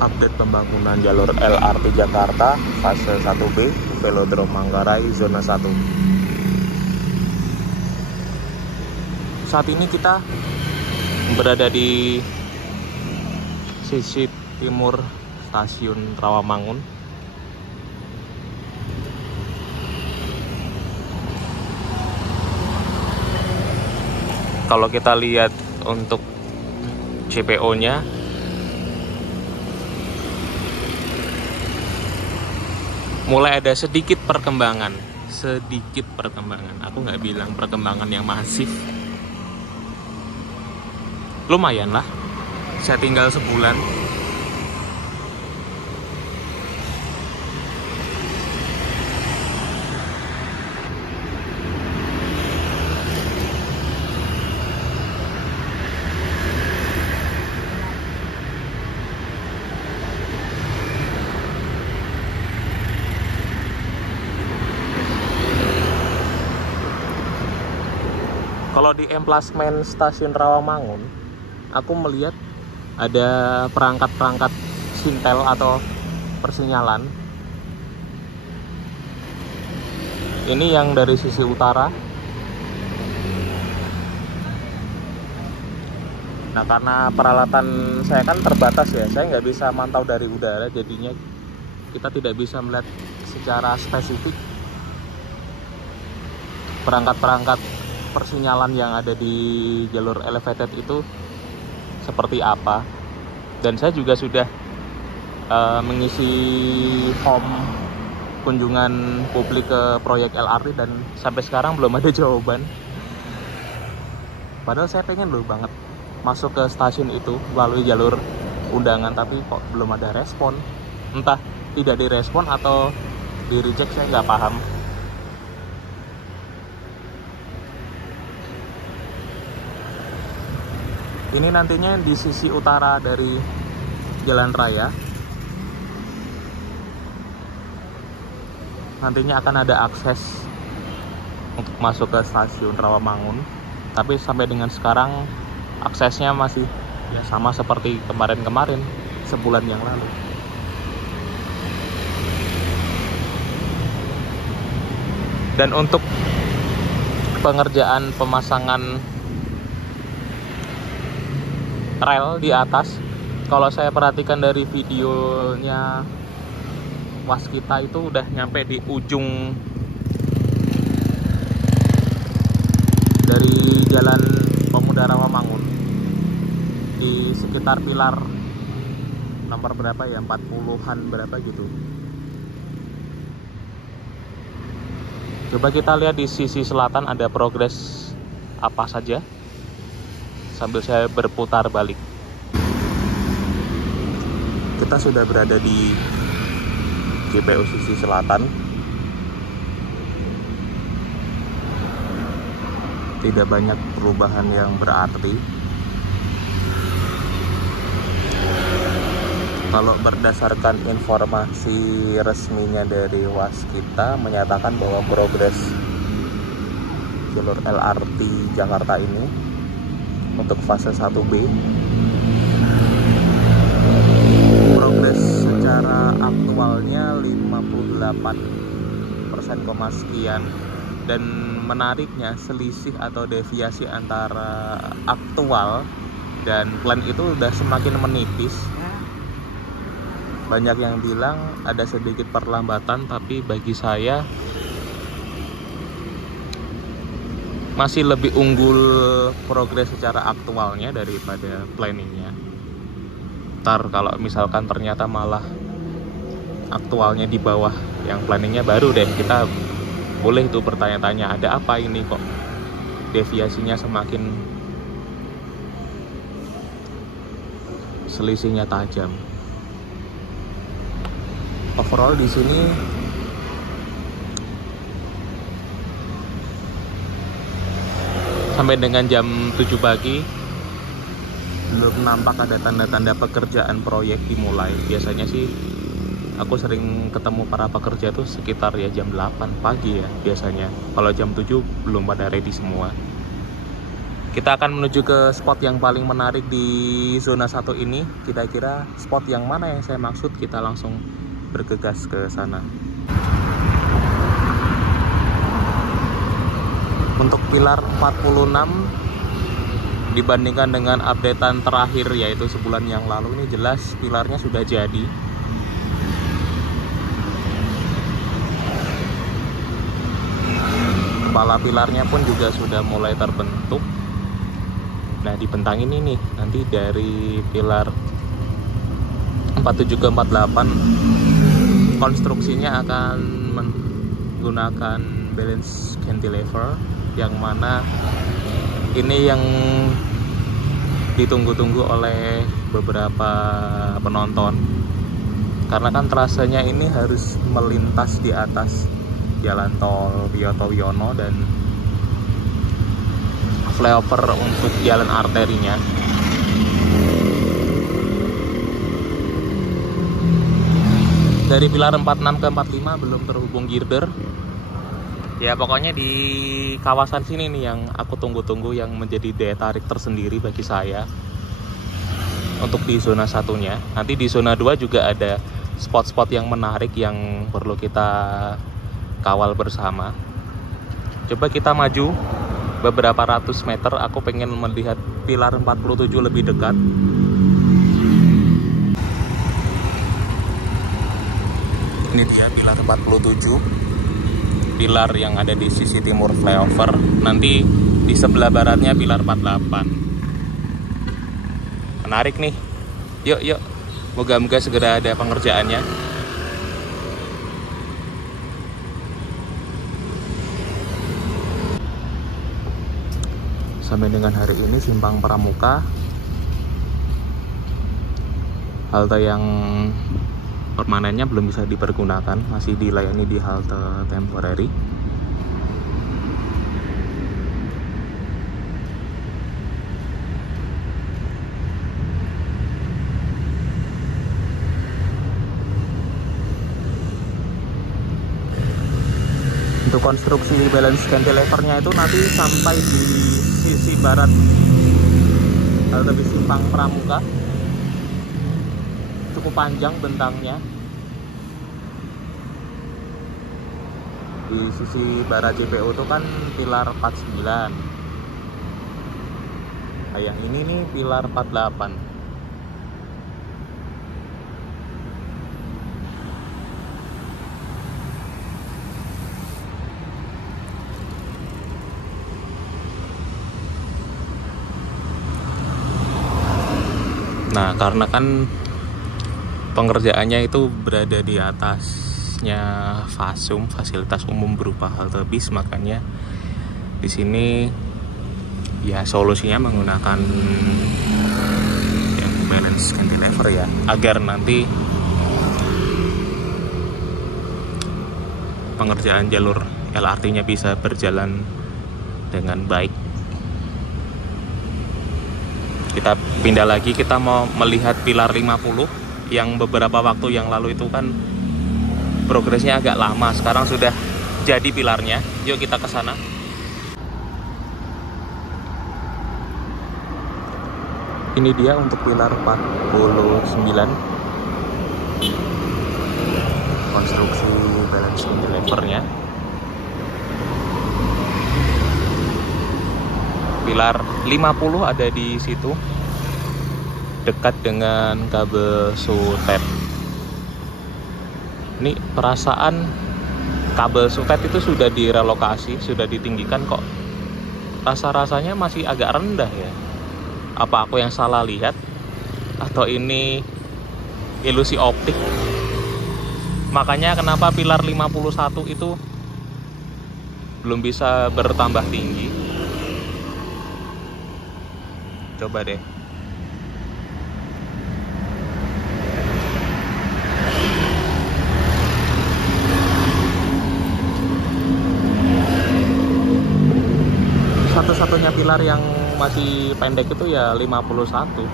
update pembangunan jalur LRT Jakarta fase 1B Velodrome Manggarai zona 1. Saat ini kita berada di sisi timur stasiun Rawamangun. Kalau kita lihat untuk CPO-nya, mulai ada sedikit perkembangan. Aku nggak bilang perkembangan yang masif. Lumayan lah, saya tinggal sebulan. Kalau di emplasmen stasiun Rawamangun, aku melihat ada perangkat-perangkat sintel atau persinyalan. Ini yang dari sisi utara. Nah, karena peralatan saya kan terbatas ya, saya nggak bisa mantau dari udara, jadinya kita tidak bisa melihat secara spesifik perangkat-perangkat persinyalan yang ada di jalur elevated itu seperti apa. Dan saya juga sudah mengisi form kunjungan publik ke proyek LRT dan sampai sekarang belum ada jawaban. Padahal saya pengen loh banget masuk ke stasiun itu melalui jalur undangan, tapi kok belum ada respon. Entah tidak direspon atau di reject, saya nggak paham. Ini nantinya di sisi utara dari jalan raya. Nantinya akan ada akses untuk masuk ke stasiun Rawamangun. Tapi sampai dengan sekarang aksesnya masih ya sama seperti kemarin-kemarin, sebulan yang lalu. Dan untuk pengerjaan pemasangan rel di atas, kalau saya perhatikan dari videonya Waskita itu udah nyampe di ujung dari Jalan Pemuda Rawamangun, di sekitar pilar nomor berapa ya, 40-an berapa gitu. Coba kita lihat di sisi selatan ada progres apa saja sambil saya berputar balik. Kita sudah berada di JPO sisi selatan. Tidak banyak perubahan yang berarti. Kalau berdasarkan informasi resminya dari Waskita menyatakan bahwa progres jalur LRT Jakarta ini untuk fase 1B progres secara aktualnya 58% sekian, dan menariknya selisih atau deviasi antara aktual dan plan itu udah semakin menipis. Banyak yang bilang ada sedikit perlambatan, tapi bagi saya masih lebih unggul progres secara aktualnya daripada planningnya. Ntar kalau misalkan ternyata malah aktualnya di bawah yang planningnya, baru deh kita boleh tuh bertanya-tanya ada apa ini kok deviasinya semakin selisihnya tajam. Overall di sini sampai dengan jam 7 pagi belum nampak ada tanda-tanda pekerjaan proyek dimulai. Biasanya sih aku sering ketemu para pekerja tuh sekitar ya jam 8 pagi ya biasanya. Kalau jam 7 belum pada ready semua. Kita akan menuju ke spot yang paling menarik di zona 1 ini. Kira-kira spot yang mana yang saya maksud, kita langsung bergegas ke sana. Untuk pilar 46 dibandingkan dengan updatean terakhir yaitu sebulan yang lalu, ini jelas pilarnya sudah jadi. Kepala pilarnya pun juga sudah mulai terbentuk. Nah, dibentang ini nih, nanti dari pilar 47 ke 48 konstruksinya akan menggunakan balance cantilever, yang mana ini yang ditunggu-tunggu oleh beberapa penonton, karena kan trasenya ini harus melintas di atas jalan tol Wiyoto Wiono dan flyover untuk jalan arterinya. Dari pilar 46 ke 45 belum terhubung girder. Ya pokoknya di kawasan sini nih yang aku tunggu-tunggu, yang menjadi daya tarik tersendiri bagi saya untuk di zona satunya. Nanti di zona 2 juga ada spot-spot yang menarik yang perlu kita kawal bersama. Coba kita maju beberapa ratus meter, aku pengen melihat pilar 47 lebih dekat. Ini dia pilar 47, pilar yang ada di sisi timur flyover. Nanti di sebelah baratnya pilar 48. Menarik nih. Yuk, moga-moga segera ada pengerjaannya. Sampai dengan hari ini Simpang Pramuka, halte yang permanennya belum bisa dipergunakan, masih dilayani di halte temporary. Untuk konstruksi balance cantilevernya itu nanti sampai di sisi barat halte bis Simpang Pramuka. Cukup panjang bentangnya. Di sisi barat JPO itu kan pilar 49. Nah, yang ini nih pilar 48. Nah, karena kan pengerjaannya itu berada di atasnya FASUM, fasilitas umum berupa halte bis, makanya di sini ya solusinya menggunakan yang balance cantilever ya, agar nanti pengerjaan jalur LRT-nya bisa berjalan dengan baik. Kita pindah lagi, kita mau melihat pilar 50 yang beberapa waktu yang lalu itu kan progresnya agak lama, sekarang sudah jadi pilarnya. Yuk kita ke sana. Ini dia untuk pilar 49. Konstruksi balance cantilevernya. Pilar 50 ada di situ, dekat dengan kabel sutet. Ini perasaan kabel sutet itu sudah direlokasi, sudah ditinggikan, kok rasa-rasanya masih agak rendah ya. Apa aku yang salah lihat? Atau ini ilusi optik? Makanya kenapa pilar 51 itu belum bisa bertambah tinggi. Coba deh. Satu-satunya pilar yang masih pendek itu ya 51.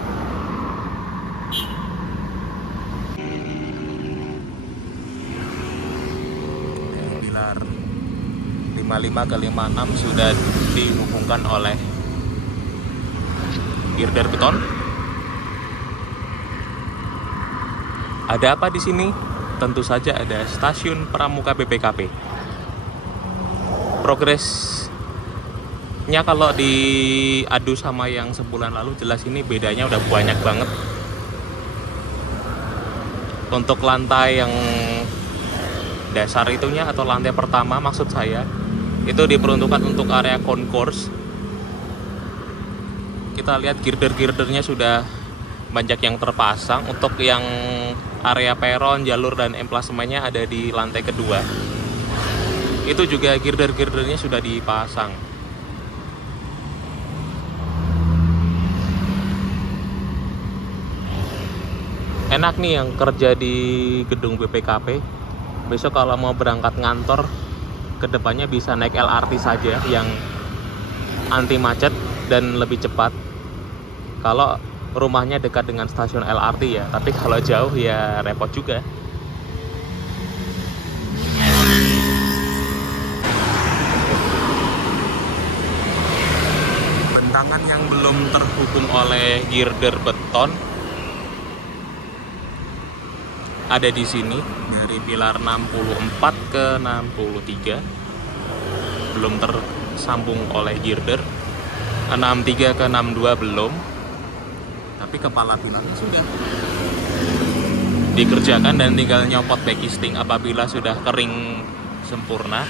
Pilar 55 ke 56 sudah dihubungkan oleh girder beton. Ada apa di sini? Tentu saja ada stasiun Pramuka BPKP. Progresnya kalau diadu sama yang sebulan lalu, jelas ini bedanya udah banyak banget. Untuk lantai yang dasar itunya atau lantai pertama maksud saya, itu diperuntukkan untuk area concourse. Kita lihat girder-girdernya sudah banyak yang terpasang. Untuk yang area peron, jalur, dan emplasemennya ada di lantai kedua. Itu juga girder-girdernya sudah dipasang. Enak nih yang kerja di gedung BPKP. Besok kalau mau berangkat ngantor, kedepannya bisa naik LRT saja yang anti macet dan lebih cepat. Kalau rumahnya dekat dengan stasiun LRT ya, tapi kalau jauh ya repot juga. Bentangan yang belum terhubung oleh girder beton ada di sini dari pilar 64 ke 63, belum tersambung oleh girder. 63 ke 62 belum, tapi kepala pilarnya sudah dikerjakan dan tinggal nyopot backisting apabila sudah kering sempurna.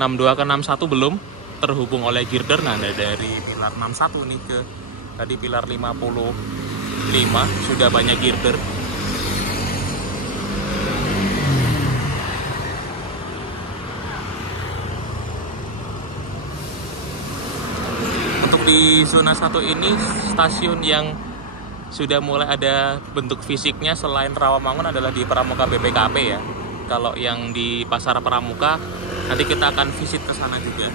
62 ke 61 belum terhubung oleh girder. Nah, dari pilar 61 nih ke tadi pilar 55 sudah banyak girder. Di zona 1 ini stasiun yang sudah mulai ada bentuk fisiknya selain Rawamangun adalah di Pramuka BPKP ya. Kalau yang di Pasar Pramuka nanti kita akan visit ke sana juga.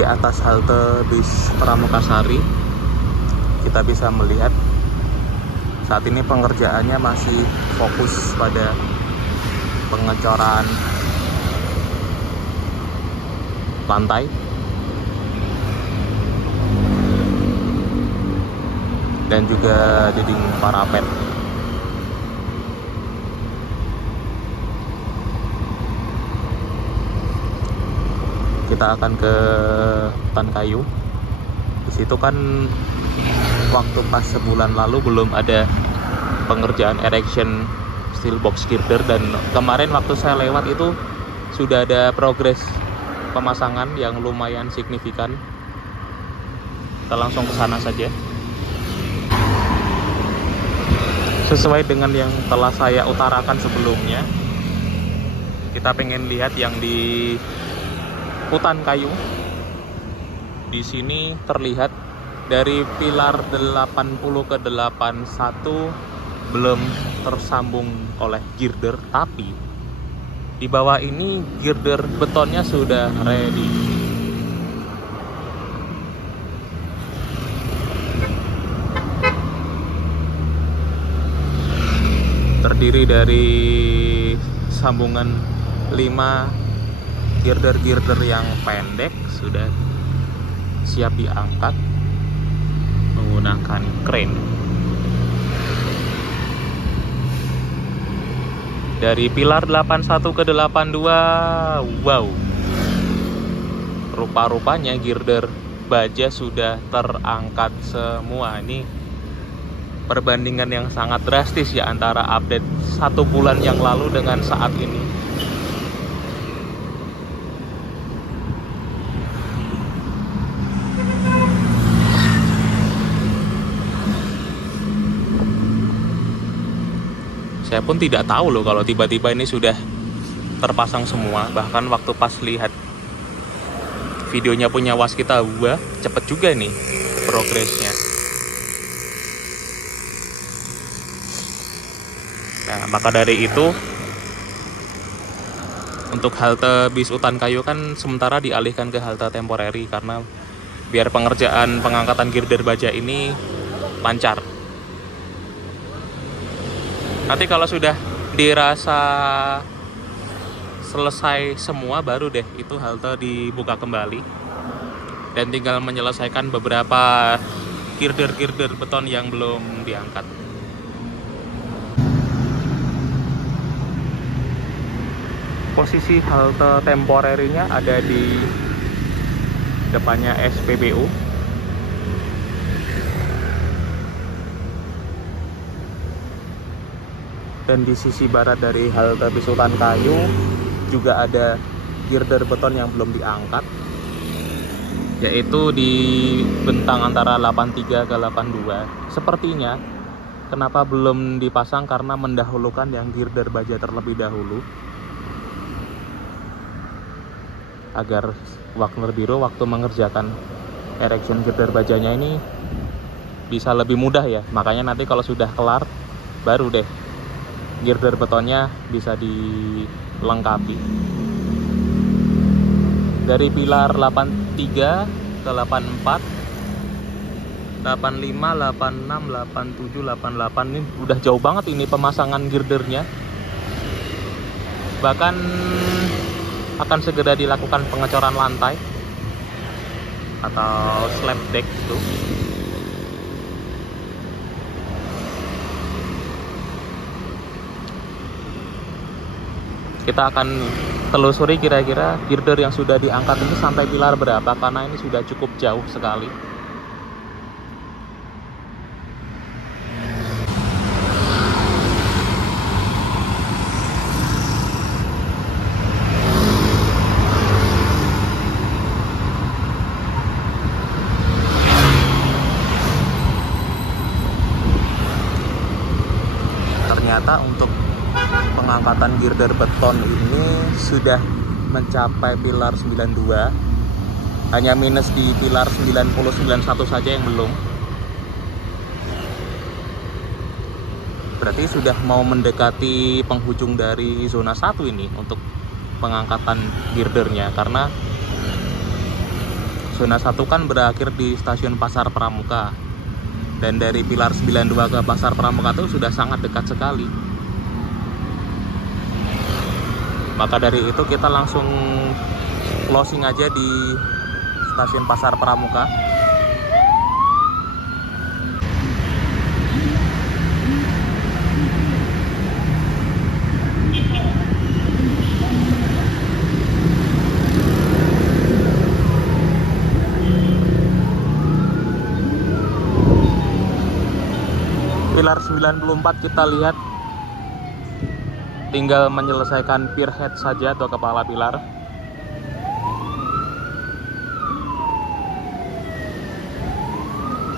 Di atas halte bis Pramukasari kita bisa melihat saat ini pengerjaannya masih fokus pada pengecoran lantai dan juga dinding parapet. Kita akan ke Hutan Kayu. Di situ kan waktu pas sebulan lalu belum ada pengerjaan erection steel box girder, dan kemarin waktu saya lewat itu sudah ada progres pemasangan yang lumayan signifikan. Kita langsung ke sana saja. Sesuai dengan yang telah saya utarakan sebelumnya, kita pengen lihat yang di Hutan Kayu. Di sini terlihat dari pilar 80 ke 81 belum tersambung oleh girder, tapi di bawah ini girder betonnya sudah ready. Terdiri dari sambungan 5 girder-girder yang pendek sudah siap diangkat menggunakan crane. Dari pilar 81 ke 82, wow, rupa-rupanya girder baja sudah terangkat semua. Ini perbandingan yang sangat drastis ya antara update 1 bulan yang lalu dengan saat ini. Saya pun tidak tahu loh kalau tiba-tiba ini sudah terpasang semua. Bahkan waktu pas lihat videonya punya Waskita, wah cepet juga nih progresnya. Nah, maka dari itu untuk halte bis Hutan Kayu kan sementara dialihkan ke halte temporary karena biar pengerjaan pengangkatan girder baja ini lancar. Nanti kalau sudah dirasa selesai semua, baru deh itu halte dibuka kembali dan tinggal menyelesaikan beberapa girder-girder beton yang belum diangkat. Posisi halte temporerinya ada di depannya SPBU. Dan di sisi barat dari halte Bisutan Kayu juga ada girder beton yang belum diangkat, yaitu di bentang antara 83 ke 82. Sepertinya kenapa belum dipasang karena mendahulukan yang girder baja terlebih dahulu, agar Wagner Biro waktu mengerjakan erection girder bajanya ini bisa lebih mudah ya. Makanya nanti kalau sudah kelar baru deh girder betonnya bisa dilengkapi. Dari pilar 83 ke 84, 85, 86, 87, 88 ini udah jauh banget ini pemasangan girdernya. Bahkan akan segera dilakukan pengecoran lantai atau slab deck itu. Kita akan telusuri kira-kira girder yang sudah diangkat ini sampai pilar berapa, karena ini sudah cukup jauh sekali. Ternyata untuk pengangkatan girder beton ini sudah mencapai pilar 92, hanya minus di pilar 90, 91 saja yang belum. Berarti sudah mau mendekati penghujung dari zona 1 ini untuk pengangkatan girdernya, karena zona 1 kan berakhir di stasiun Pasar Pramuka, dan dari pilar 92 ke Pasar Pramuka itu sudah sangat dekat sekali. Maka dari itu kita langsung closing aja di stasiun Pasar Pramuka. Pilar 94 kita lihat tinggal menyelesaikan pier head saja atau kepala pilar.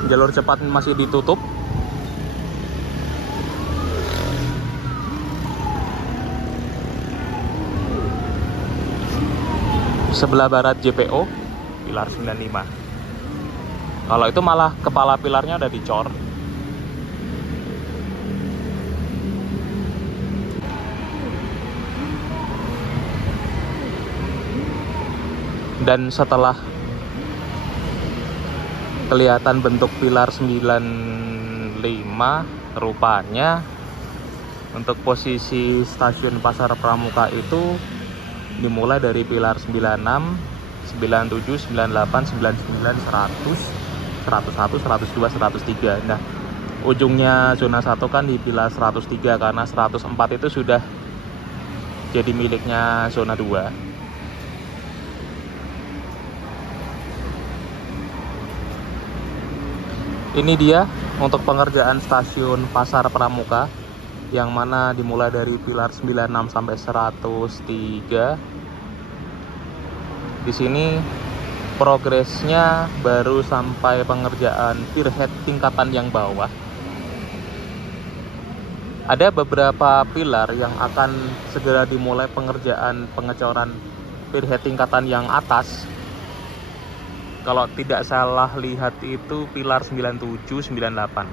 Jalur cepat masih ditutup. Sebelah barat JPO, pilar 95. Kalau itu malah kepala pilarnya udah dicor. Dan setelah kelihatan bentuk pilar 95, rupanya untuk posisi stasiun Pasar Pramuka itu dimulai dari pilar 96, 97, 98, 99, 100, 101, 102, 103. Nah, ujungnya zona 1 kan di pilar 103, karena 104 itu sudah jadi miliknya zona 2. Ini dia untuk pengerjaan stasiun Pasar Pramuka, yang mana dimulai dari pilar 96 sampai 103. Di sini progresnya baru sampai pengerjaan pier head tingkatan yang bawah. Ada beberapa pilar yang akan segera dimulai pengerjaan pengecoran pier head tingkatan yang atas. Kalau tidak salah lihat itu pilar 97, 98.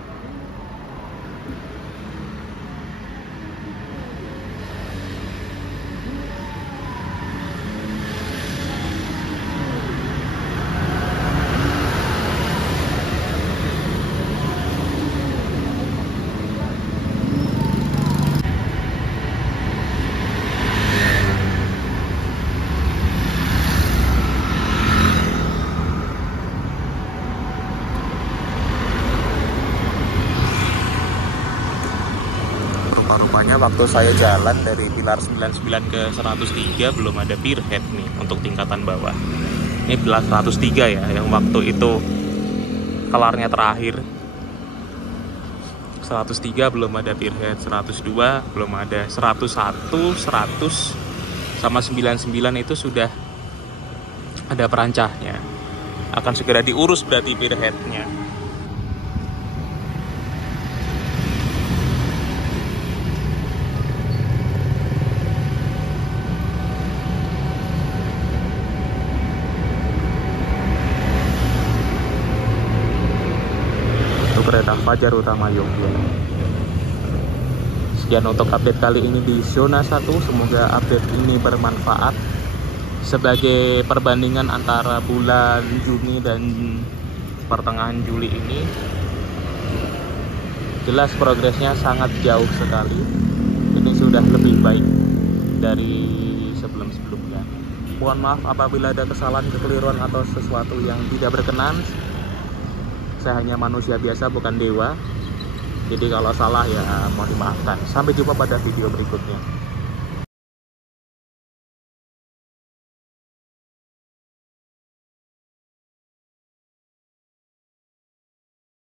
Rupanya waktu saya jalan dari pilar 99 ke 103 belum ada pier head nih untuk tingkatan bawah. Ini pilar 103 ya, yang waktu itu kelarnya terakhir. 103 belum ada pier head, 102 belum ada, 101, 100 sama 99 itu sudah ada perancahnya. Akan segera diurus berarti pier head-nya. Kereta Fajar Utama Yogyakarta. Sekian untuk update kali ini di zona 1. Semoga update ini bermanfaat sebagai perbandingan antara bulan Juni dan pertengahan Juli ini. Jelas progresnya sangat jauh sekali. Ini sudah lebih baik dari sebelum-sebelumnya. Mohon maaf apabila ada kesalahan, kekeliruan atau sesuatu yang tidak berkenan. Saya hanya manusia biasa, bukan dewa. Jadi kalau salah ya mohon dimaafkan. Sampai jumpa pada video berikutnya.